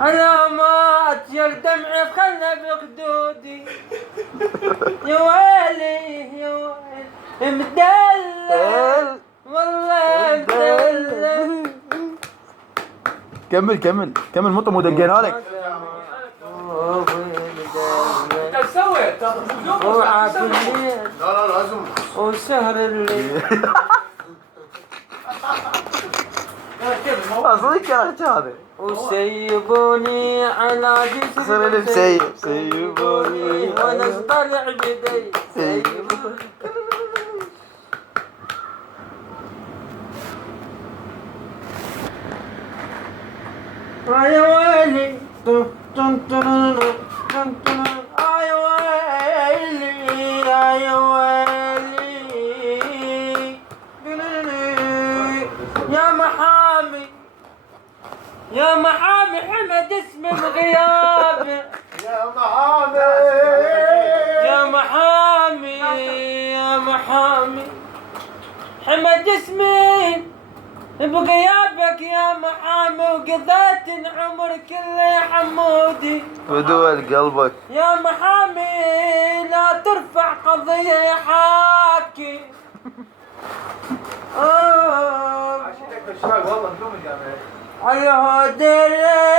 علامات يا دمعي خلنا بخدودي. يا ويلي يا ويلي مدلل والله مدلل. كمل كمل كمل مطعم ودقيناها لك. انت سويت اوعى بالليل لا لازم وسهر الليل. صدق يا اخي هذا. وسيبوني على جسري صار لي مسيب سيبوني وانا اطلع بدي سيبوني. يا ويلي يا ويلي يا ويلي يا محامي يا محامي حمد اسم الغياب. يا محامي يا محامي يا محامي حمد اسمي بغيابك يا محامي وقضيت العمر كله يا حمودي. ودول قلبك يا محامي لا ترفع قضية يا حاكي. عشانك بالشغل والله بدون الجامعة. على هدري